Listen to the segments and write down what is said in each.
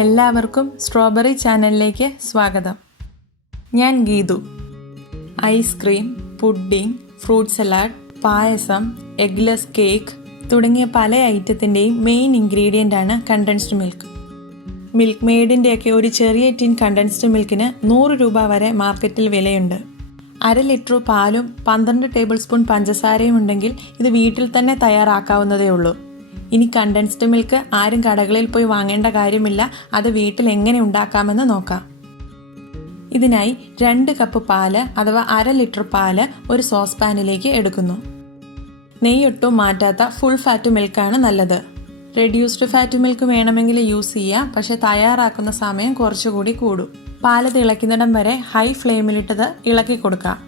എല്ലാവർക്കും സ്ട്രോബെറി ചാനലിലേക്ക് സ്വാഗതം. ഞാൻ Geethu. Ice cream, pudding, fruit salad, payasam, eggless cake തുടങ്ങിയ പല ഐറ്റത്തിൻ്റെയും മെയിൻ ഇൻഗ്രീഡിയൻ്റ് ആണ് കണ്ടൻസ്ഡ് മിൽക്ക്. മിൽക്ക് മെയ്ഡിൻ്റെയൊക്കെ ഒരു ചെറിയ ടിൻ കണ്ടൻസ്ഡ് മിൽക്കിന് 100 രൂപ വരെ മാർക്കറ്റിൽ വിലയുണ്ട്. 1/2 ലിറ്റർ പാലും 12 ടേബിൾ സ്പൂൺ പഞ്ചസാരയും ഉണ്ടെങ്കിൽ ഇത് വീട്ടിൽ തന്നെ തയ്യാറാക്കാവുന്നതേ ഉള്ളൂ. ഇനി കണ്ടൻസ്ഡ് മിൽക്ക് ആരും കടകളിൽ പോയി വാങ്ങേണ്ട കാര്യമില്ല. അത് വീട്ടിൽ എങ്ങനെ ഉണ്ടാക്കാമെന്ന് നോക്കാം. ഇതിനായി 2 കപ്പ് പാല് അഥവാ 1/2 ലിറ്റർ പാല് ഒരു സോസ് പാനിലേക്ക് എടുക്കുന്നു. നെയ്യൊട്ടും മാറ്റാത്ത ഫുൾ ഫാറ്റ് മിൽക്കാണ് നല്ലത്. റെഡ്യൂസ്ഡ് ഫാറ്റ് മിൽക്ക് വേണമെങ്കിൽ യൂസ് ചെയ്യാം, പക്ഷെ തയ്യാറാക്കുന്ന സമയം കുറച്ചുകൂടി കൂടും. പാല് തിളയ്ക്കുന്നിടം വരെ ഹൈ ഫ്ലെയിമിലിട്ടത് ഇളക്കി കൊടുക്കാം.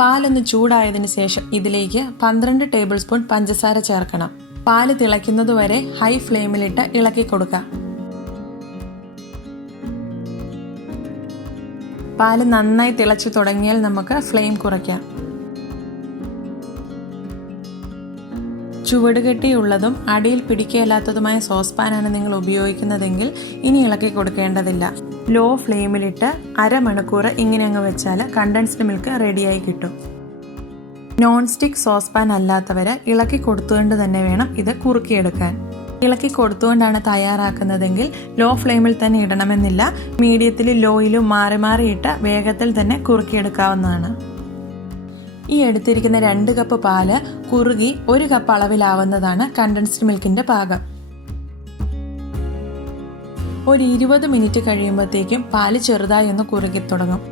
പാലൊന്ന് ചൂടായതിനു ശേഷം ഇതിലേക്ക് 12 ടേബിൾ സ്പൂൺ പഞ്ചസാര ചേർക്കണം. പാല് തിളയ്ക്കുന്നതുവരെ ഹൈ ഫ്ലെയിമിലിട്ട് ഇളക്കി കൊടുക്കാം. പാല് നന്നായി തിളച്ചു തുടങ്ങിയാൽ നമുക്ക് ഫ്ലെയിം കുറയ്ക്കാം. ചുവടുകെട്ടിയുള്ളതും അടിയിൽ പിടിക്കുകയില്ലാത്തതുമായ സോസ് പാനാണ് നിങ്ങൾ ഉപയോഗിക്കുന്നതെങ്കിൽ ഇനി ഇളക്കി കൊടുക്കേണ്ടതില്ല. ലോ ഫ്ലെയിമിലിട്ട് 1/2 മണിക്കൂർ ഇങ്ങനെ അങ്ങ് വെച്ചാൽ കണ്ടൻസ്ഡ് മിൽക്ക് റെഡിയായി കിട്ടും. നോൺ സ്റ്റിക്ക് സോസ് പാൻ അല്ലാത്തവർ ഇളക്കി കൊടുത്തുകൊണ്ട് തന്നെ വേണം ഇത് കുറുക്കിയെടുക്കാൻ. ഇളക്കി കൊടുത്തുകൊണ്ടാണ് തയ്യാറാക്കുന്നതെങ്കിൽ ലോ ഫ്ലെയിമിൽ തന്നെ ഇടണമെന്നില്ല. മീഡിയത്തിലും ലോയിലും മാറി മാറിയിട്ട് വേഗത്തിൽ തന്നെ കുറുക്കിയെടുക്കാവുന്നതാണ്. ഈ എടുത്തിരിക്കുന്ന 2 കപ്പ് പാല് കുറുകി 1 കപ്പ് അളവിലാവുന്നതാണ് കണ്ടൻസ്ഡ് മിൽക്കിന്റെ പാകം. ഒരു 20 മിനിറ്റ് കഴിയുമ്പോഴത്തേക്കും പാല് ചെറുതായി ഒന്ന് കുറുകി തുടങ്ങും.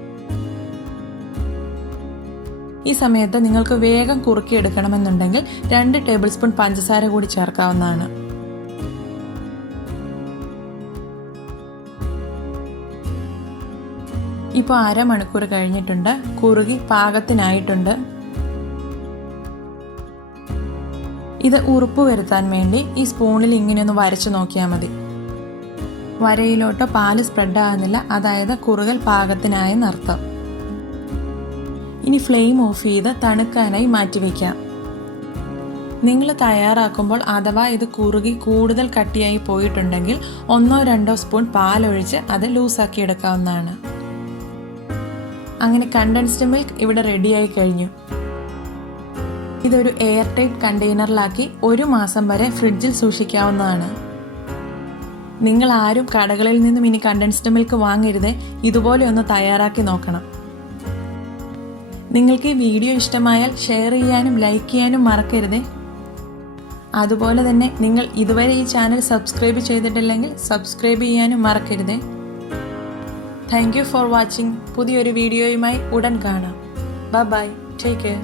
ഈ സമയത്ത് നിങ്ങൾക്ക് വേഗം കുറുക്കിയെടുക്കണമെന്നുണ്ടെങ്കിൽ 2 ടേബിൾ സ്പൂൺ പഞ്ചസാര കൂടി ചേർക്കാവുന്നതാണ്. ഇപ്പോൾ 1/2 മണിക്കൂർ കഴിഞ്ഞിട്ടുണ്ട്. കുറുകി പാകത്തിനായിട്ടുണ്ട്. ഇത് ഉറപ്പ് വരുത്താൻ വേണ്ടി ഈ സ്പൂണിൽ ഇങ്ങനെയൊന്ന് വരച്ചു നോക്കിയാൽ മതി. വരയിലോട്ട് പാല് സ്പ്രെഡ് ആകുന്നില്ല, അതായത് കുറുകൽ പാകത്തിനായെന്നർത്ഥം. ഇനി ഫ്ലെയിം ഓഫ് ചെയ്ത് തണുക്കാനായി മാറ്റിവെക്കാം. നിങ്ങൾ തയ്യാറാക്കുമ്പോൾ അഥവാ ഇത് കുറുകി കൂടുതൽ കട്ടിയായി പോയിട്ടുണ്ടെങ്കിൽ 1-2 സ്പൂൺ പാലൊഴിച്ച് അത് ലൂസാക്കി എടുക്കാവുന്നതാണ്. അങ്ങനെ കണ്ടൻസ്ഡ് മിൽക്ക് ഇവിടെ റെഡിയായി കഴിഞ്ഞു. ഇതൊരു എയർ ടൈറ്റ് കണ്ടെയ്നറിലാക്കി 1 മാസം വരെ ഫ്രിഡ്ജിൽ സൂക്ഷിക്കാവുന്നതാണ്. നിങ്ങൾ ആരും കടകളിൽ നിന്നും ഇനി കണ്ടൻസ്ഡ് മിൽക്ക് വാങ്ങരുത്. ഇതുപോലെ ഒന്ന് തയ്യാറാക്കി നോക്കണം. നിങ്ങൾക്ക് ഈ വീഡിയോ ഇഷ്ടമായാൽ ഷെയർ ചെയ്യാനും ലൈക്ക് ചെയ്യാനും മറക്കരുതേ. അതുപോലെ തന്നെ നിങ്ങൾ ഇതുവരെ ഈ ചാനൽ സബ്സ്ക്രൈബ് ചെയ്തിട്ടില്ലെങ്കിൽ സബ്സ്ക്രൈബ് ചെയ്യാനും മറക്കരുതേ. Thank you for watching. പുതിയൊരു വീഡിയോയുമായി ഉടൻ കാണാം. Bye bye. Take care.